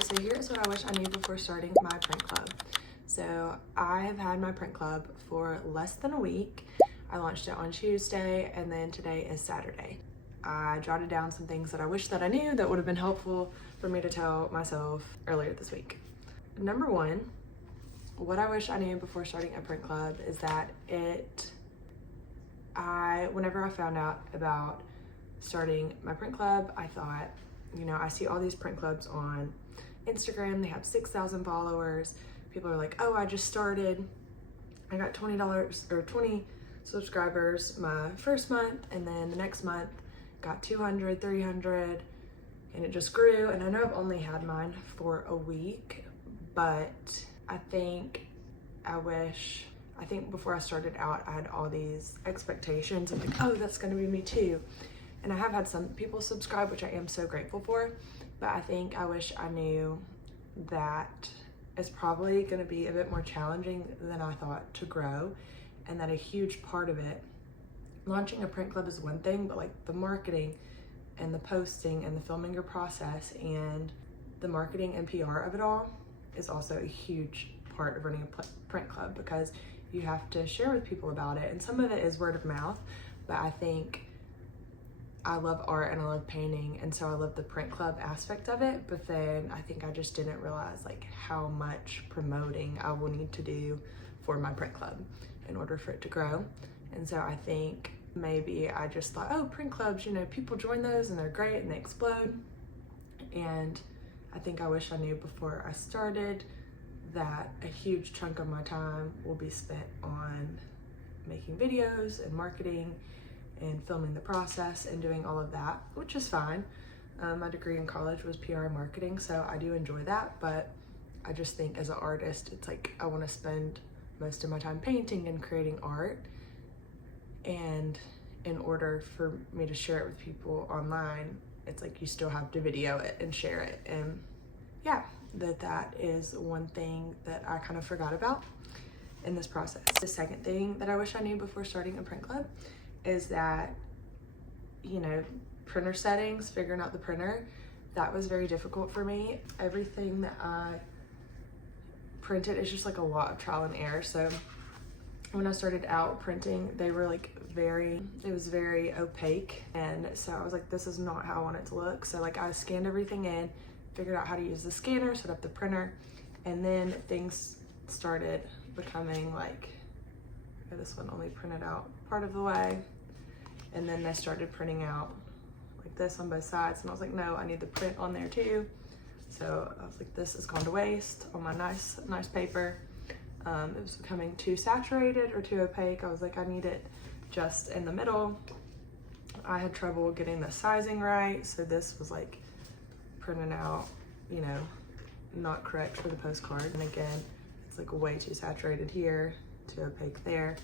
Alright, so here's what I wish I knew before starting my print club. So I have had my print club for less than a week. I launched it on Tuesday, and then today is Saturday. I jotted down some things that I wish that I knew that would have been helpful for me to tell myself earlier this week. Number one, what I wish I knew before starting a print club is that whenever I found out about starting my print club, I thought, you know, I see all these print clubs on Instagram, they have 6,000 followers. People are like, oh, I just started. I got $20 or 20 subscribers my first month, and then the next month got 200, 300, and it just grew. And I know I've only had mine for a week, but I think before I started out, I had all these expectations of like, oh, that's gonna be me too. And I have had some people subscribe, which I am so grateful for, but I think I wish I knew that it's probably gonna be a bit more challenging than I thought to grow, and that a huge part of it, launching a print club is one thing, but like the marketing and the posting and the filming your process and the marketing and PR of it all is also a huge part of running a print club, because you have to share with people about it. And some of it is word of mouth, but I think I love art and I love painting, and so I love the print club aspect of it, but then I think I just didn't realize like how much promoting I will need to do for my print club in order for it to grow. And so I think maybe I just thought, oh, print clubs, you know, people join those and they're great and they explode. And I think I wish I knew before I started that a huge chunk of my time will be spent on making videos and marketing and filming the process and doing all of that, which is fine. My degree in college was PR and marketing, so I do enjoy that, but I just think as an artist, it's like I want to spend most of my time painting and creating art, and in order for me to share it with people online, it's like you still have to video it and share it. And yeah, that is one thing that I kind of forgot about in this process. The second thing that I wish I knew before starting a print club is that, you know, printer settings, figuring out the printer, that was very difficult for me. Everything that I printed is just like a lot of trial and error. So when I started out printing, they were like it was very opaque, and so I was like, this is not how I want it to look. So like I scanned everything in, figured out how to use the scanner, set up the printer, and then things started becoming like, this one only printed out part of the way, and then they started printing out like this on both sides, and I was like, no, I need the print on there too. So I was like, this has gone to waste on my nice paper. It was becoming too saturated or too opaque. I was like, I need it just in the middle. I had trouble getting the sizing right, so this was like printing out, you know, not correct for the postcard. And again, it's like way too saturated here, too opaque there.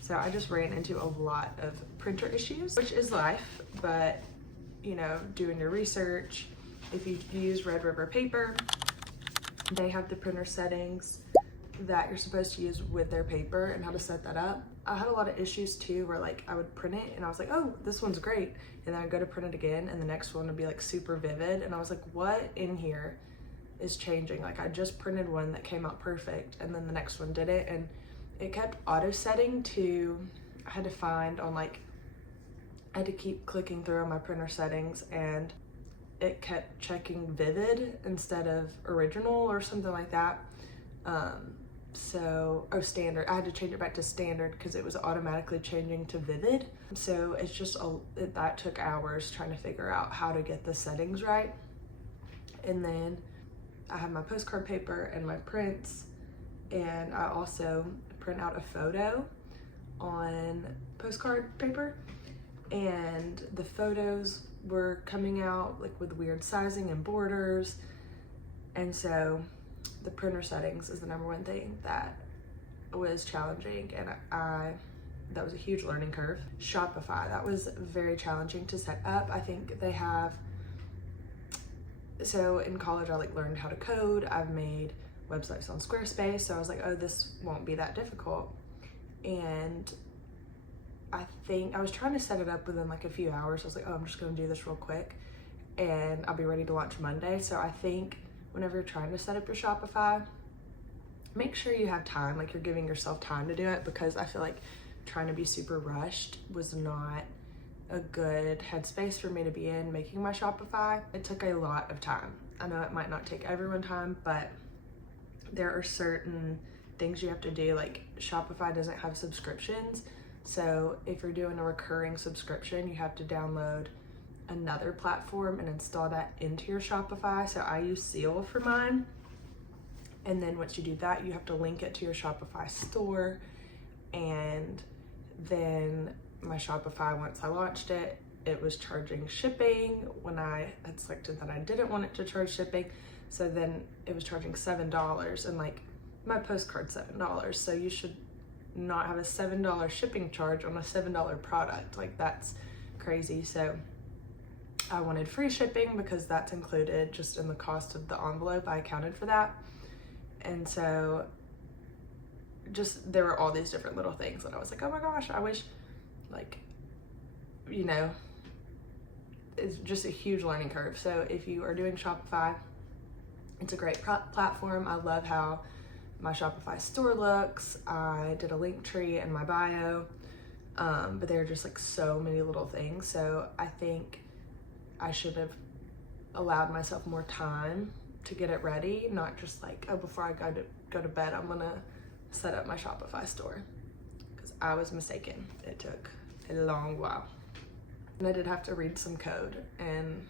So I just ran into a lot of printer issues, which is life, but you know, doing your research, if you use Red River paper, they have the printer settings that you're supposed to use with their paper and how to set that up. I had a lot of issues too, where like I would print it and I was like, oh, this one's great, and then I'd go to print it again and the next one would be like super vivid, and I was like, what in here is changing? Like I just printed one that came out perfect and then the next one didn't, and it kept auto setting to, I had to keep clicking through on my printer settings, and it kept checking vivid instead of original or something like that. Standard. I had to change it back to standard because it was automatically changing to vivid. So it's just, that took hours trying to figure out how to get the settings right. And then I have my postcard paper and my prints, and I also print out a photo on postcard paper, and the photos were coming out like with weird sizing and borders. And so the printer settings is the number one thing that was challenging, and that was a huge learning curve. Shopify, that was very challenging to set up. I think they have, so in college I like learned how to code. I've made websites on Squarespace, so I was like, oh, this won't be that difficult. And I think I was trying to set it up within like a few hours. I was like, oh, I'm just gonna do this real quick and I'll be ready to launch Monday. So I think whenever you're trying to set up your Shopify, make sure you have time, like you're giving yourself time to do it, because I feel like trying to be super rushed was not a good headspace for me to be in making my Shopify. It took a lot of time. I know it might not take everyone time, but there are certain things you have to do. Like Shopify doesn't have subscriptions. So if you're doing a recurring subscription, you have to download another platform and install that into your Shopify. So I use Seal for mine. And then once you do that, you have to link it to your Shopify store. And then my Shopify, once I launched it, it was charging shipping when I had selected that I didn't want it to charge shipping. So then it was charging $7, and like my postcard's $7. So you should not have a $7 shipping charge on a $7 product. Like that's crazy. So I wanted free shipping because that's included just in the cost of the envelope. I accounted for that. And so just there were all these different little things that I was like, oh my gosh, I wish, like, you know, it's just a huge learning curve. So if you are doing Shopify, it's a great platform. I love how my Shopify store looks. I did a link tree in my bio, but there are just like so many little things. So I think I should have allowed myself more time to get it ready, not just like, oh, before I go to bed, I'm gonna set up my Shopify store, because I was mistaken. It took a long while. And I did have to read some code, and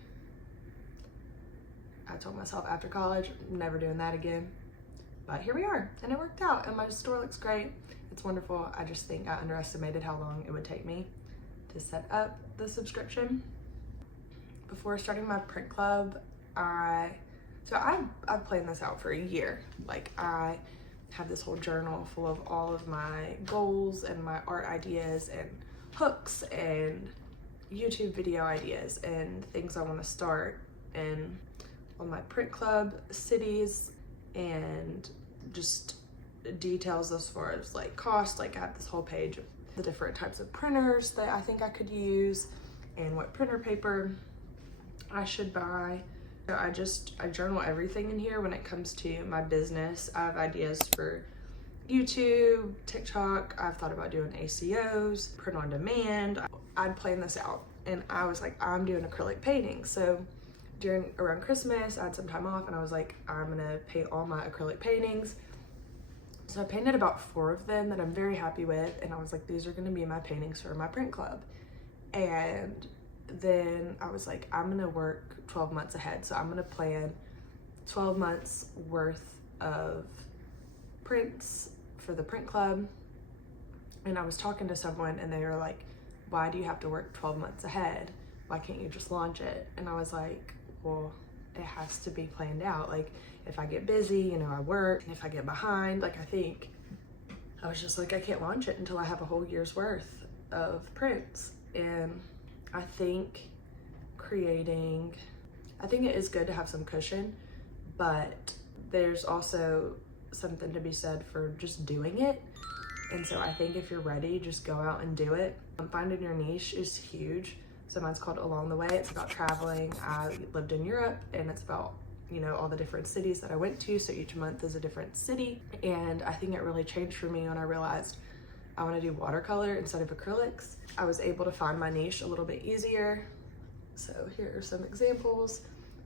I told myself after college, I'm never doing that again. But here we are, and it worked out, and my store looks great. It's wonderful. I just think I underestimated how long it would take me to set up the subscription. Before starting my print club, I've planned this out for a year. Like I have this whole journal full of all of my goals and my art ideas and hooks and YouTube video ideas and things I want to start, and on my print club cities and just details as far as like cost. Like I have this whole page of the different types of printers that I think I could use and what printer paper I should buy. So I journal everything in here when it comes to my business. I have ideas for YouTube, TikTok. I've thought about doing ACOs, print on demand. I'd planned this out, and I was like, I'm doing acrylic painting. So around Christmas, I had some time off, and I was like, I'm gonna paint all my acrylic paintings. So I painted about 4 of them that I'm very happy with, and I was like, these are gonna be my paintings for my print club. And then I was like, I'm gonna work 12 months ahead. So I'm gonna plan 12 months worth of prints for the print club. And I was talking to someone, and they were like, why do you have to work 12 months ahead? Why can't you just launch it? And I was like, well, it has to be planned out. Like if I get busy, you know, I work, and if I get behind, like I was just like, I can't launch it until I have a whole year's worth of prints. And I think it is good to have some cushion, but there's also something to be said for just doing it. And so I think if you're ready, just go out and do it. Finding your niche is huge. So mine's called Along the Way. It's about traveling. I lived in Europe, and it's about, you know, all the different cities that I went to. So each month is a different city. And I think it really changed for me when I realized I want to do watercolor instead of acrylics. I was able to find my niche a little bit easier. So here are some examples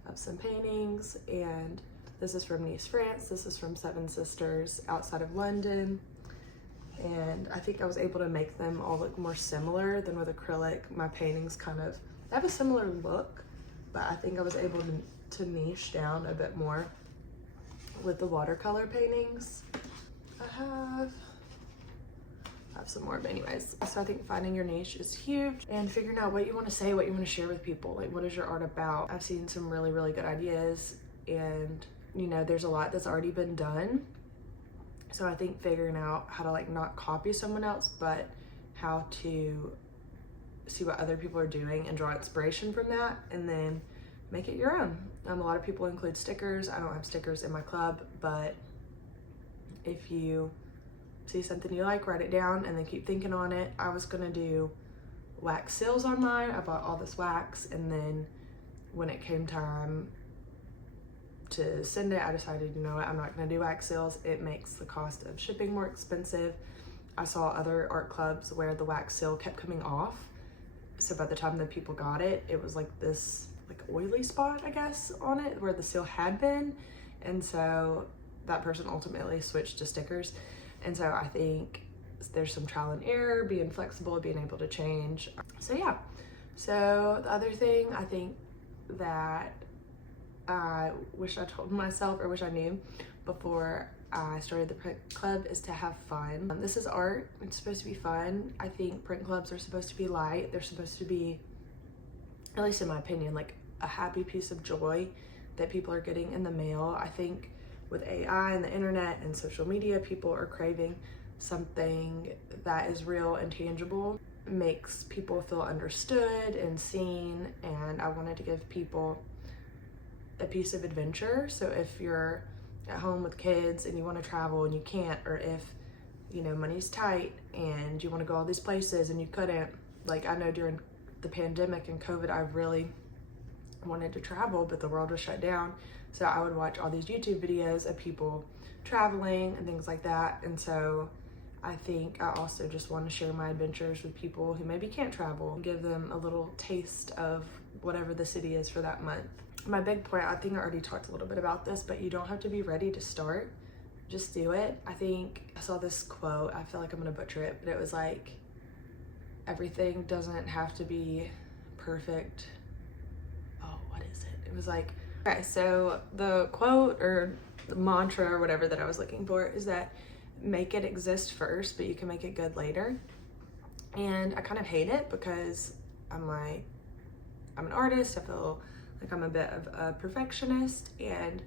of some paintings, and this is from Nice, France. This is from Seven Sisters outside of London. And I think I was able to make them all look more similar than with acrylic. My paintings they have a similar look, but I think I was able to niche down a bit more with the watercolor paintings. I have some more, but anyways. So I think finding your niche is huge, and figuring out what you want to say, what you want to share with people. Like, what is your art about? I've seen some really, really good ideas, and you know, there's a lot that's already been done. So I think figuring out how to like not copy someone else, but how to see what other people are doing and draw inspiration from that, and then make it your own. A lot of people include stickers. I don't have stickers in my club, but if you see something you like, write it down and then keep thinking on it. I was gonna do wax seals on mine. I bought all this wax, and then when it came time to send it, I decided, you know what, I'm not gonna do wax seals. It makes the cost of shipping more expensive. I saw other art clubs where the wax seal kept coming off. So by the time that people got it, it was like this like oily spot, I guess, on it where the seal had been. And so that person ultimately switched to stickers. And so I think there's some trial and error, being flexible, being able to change. So yeah. So the other thing I think that I wish I told myself or wish I knew before I started the print club is to have fun. This is art, it's supposed to be fun. I think print clubs are supposed to be light. They're supposed to be, at least in my opinion, like a happy piece of joy that people are getting in the mail. I think with AI and the internet and social media, people are craving something that is real and tangible, makes people feel understood and seen, and I wanted to give people a piece of adventure. So if you're at home with kids and you want to travel and you can't, or if, you know, money's tight and you want to go all these places and you couldn't, like I know during the pandemic and COVID, I really wanted to travel, but the world was shut down. So I would watch all these YouTube videos of people traveling and things like that. And so I think I also just want to share my adventures with people who maybe can't travel and give them a little taste of whatever the city is for that month. My big point, I think I already talked a little bit about this, but you don't have to be ready to start. Just do it. I think I saw this quote, I feel like I'm gonna butcher it, but it was like, everything doesn't have to be perfect. Oh, what is it? It was like, okay, so the quote or the mantra or whatever that I was looking for is that make it exist first, but you can make it good later. And I kind of hate it because I'm an artist. I feel like I'm a bit of a perfectionist, and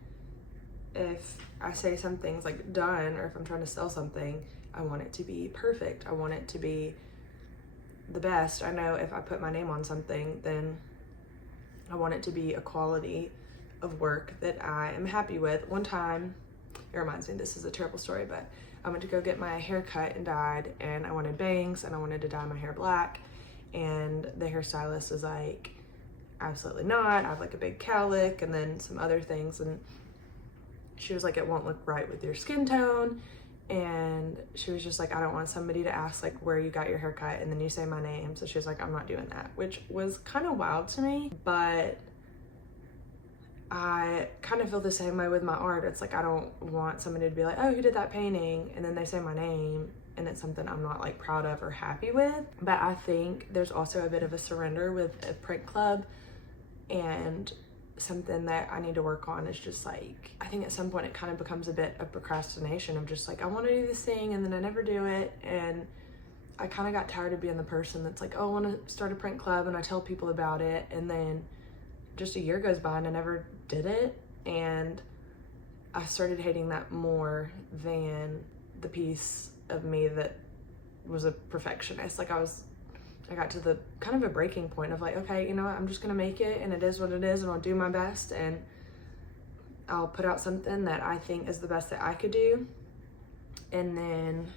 if I say something's like done, or if I'm trying to sell something, I want it to be perfect. I want it to be the best. I know if I put my name on something, then I want it to be a quality of work that I am happy with. One time, it reminds me, this is a terrible story, but I went to go get my hair cut and dyed, and I wanted bangs and I wanted to dye my hair black, and the hairstylist was like, absolutely not, I have like a big cowlick and then some other things, and she was like, it won't look right with your skin tone. And she was just like, I don't want somebody to ask like where you got your hair cut and then you say my name. So she was like, I'm not doing that, which was kind of wild to me, but I kind of feel the same way with my art. It's like, I don't want somebody to be like, oh, who did that painting? And then they say my name and it's something I'm not like proud of or happy with. But I think there's also a bit of a surrender with a print club, and something that I need to work on is just like, I think at some point it kind of becomes a bit of procrastination of just like, I want to do this thing and then I never do it. And I kind of got tired of being the person that's like, oh, I want to start a print club, and I tell people about it, and then just a year goes by and I never did it. And I started hating that more than the piece of me that was a perfectionist. Like I got to the kind of a breaking point of like, okay, you know what, I'm just gonna make it, and it is what it is, and I'll do my best, and I'll put out something that I think is the best that I could do, and then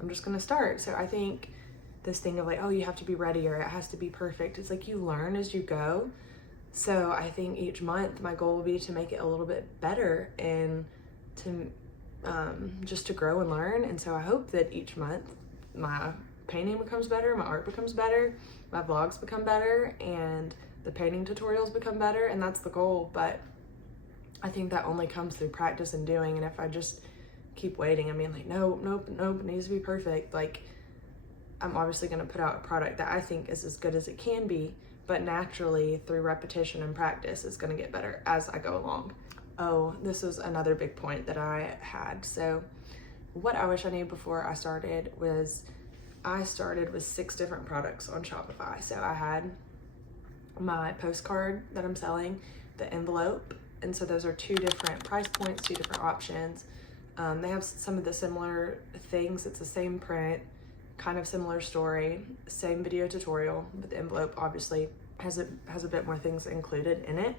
I'm just gonna start. So I think this thing of like, oh, you have to be ready or it has to be perfect, it's like you learn as you go. So I think each month my goal will be to make it a little bit better and to just to grow and learn. And so I hope that each month my painting becomes better, my art becomes better, my vlogs become better, and the painting tutorials become better, and that's the goal. But I think that only comes through practice and doing. And if I just keep waiting, I mean, like, nope, it needs to be perfect, like, I'm obviously going to put out a product that I think is as good as it can be, but naturally through repetition and practice it's going to get better as I go along. Oh, this was another big point that I had. So what I wish I knew before I started was I started with 6 different products on Shopify. So I had my postcard that I'm selling, the envelope, and so those are 2 different price points, 2 different options. They have some of the similar things. It's the same print, kind of similar story, same video tutorial, but the envelope obviously has a bit more things included in it.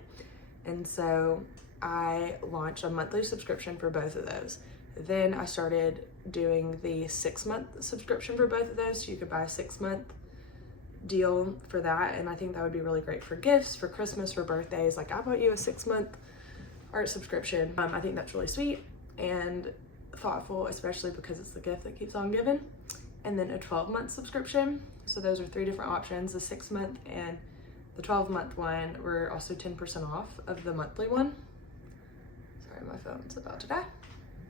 And so I launched a monthly subscription for both of those. Then I started doing the 6-month subscription for both of those, so you could buy a 6-month deal for that. And I think that would be really great for gifts, for Christmas, for birthdays. Like, I bought you a 6-month art subscription. I think that's really sweet and thoughtful, especially because it's the gift that keeps on giving. And then a 12-month subscription. So those are 3 different options. The 6-month and the 12-month one were also 10% off of the monthly one. Sorry, my phone's about to die.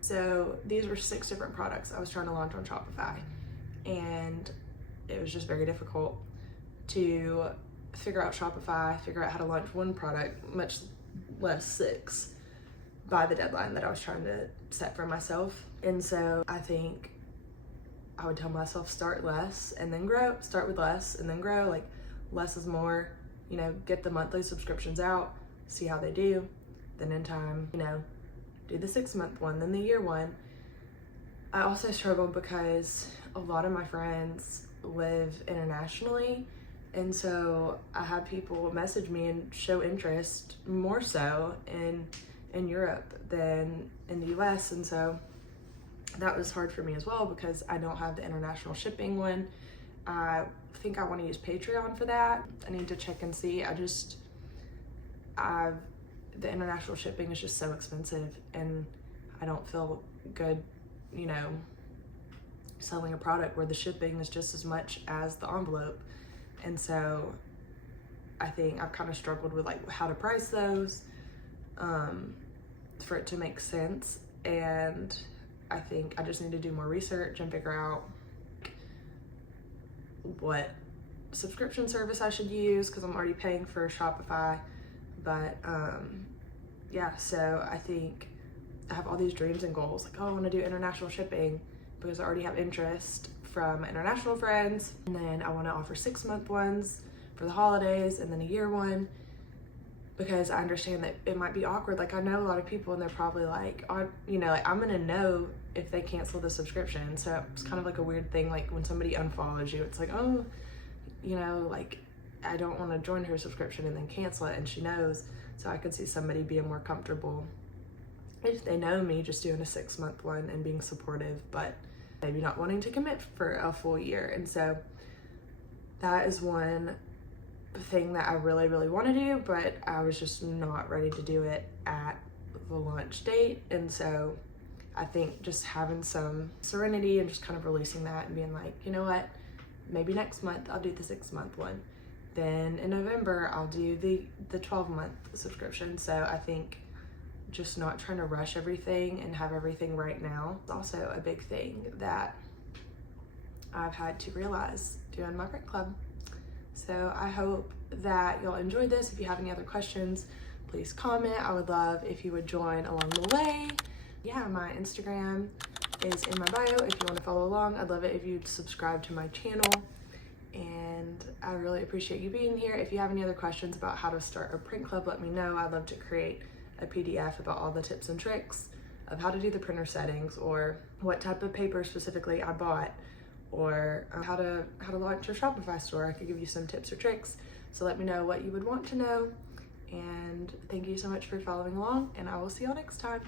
So these were 6 different products I was trying to launch on Shopify, and it was just very difficult to figure out Shopify, figure out how to launch one product, much less 6, by the deadline that I was trying to set for myself. And so I think I would tell myself, start less and then grow, start with less and then grow. Like, less is more, you know, get the monthly subscriptions out, see how they do. Then in time, you know, do the 6-month one, then the year one. I also struggled because a lot of my friends live internationally. And so I had people message me and show interest more so in Europe than in the US. And so that was hard for me as well because I don't have the international shipping one. I think I want to use Patreon for that. I need to check and see. The international shipping is just so expensive, and I don't feel good, you know, selling a product where the shipping is just as much as the envelope. And so I think I've kind of struggled with like how to price those for it to make sense. And I think I just need to do more research and figure out what subscription service I should use because I'm already paying for Shopify. But yeah, so I think I have all these dreams and goals, like, oh, I want to do international shipping because I already have interest from international friends. And then I want to offer 6-month ones for the holidays and then a year one, because I understand that it might be awkward. Like, I know a lot of people and they're probably like, oh, you know, like, I'm gonna know if they cancel the subscription. So it's kind of like a weird thing, like when somebody unfollows you, it's like, oh, you know, like, I don't want to join her subscription and then cancel it, and she knows. So I could see somebody being more comfortable if they know me just doing a 6-month one and being supportive, but maybe not wanting to commit for a full year. And so that is one thing that I really, really want to do, but I was just not ready to do it at the launch date. And so I think just having some serenity and just kind of releasing that and being like, you know what, maybe next month I'll do the 6-month one. Then in November, I'll do the 12-month subscription. So I think just not trying to rush everything and have everything right now is also a big thing that I've had to realize doing my print club. So I hope that you'll enjoy this. If you have any other questions, please comment. I would love if you would join along the way. Yeah, my Instagram is in my bio if you want to follow along. I'd love it if you'd subscribe to my channel. And I really appreciate you being here. If you have any other questions about how to start a print club, let me know. I'd love to create a PDF about all the tips and tricks of how to do the printer settings, or what type of paper specifically I bought, or how to launch your Shopify store. I could give you some tips or tricks. So let me know what you would want to know. And thank you so much for following along, and I will see y'all next time.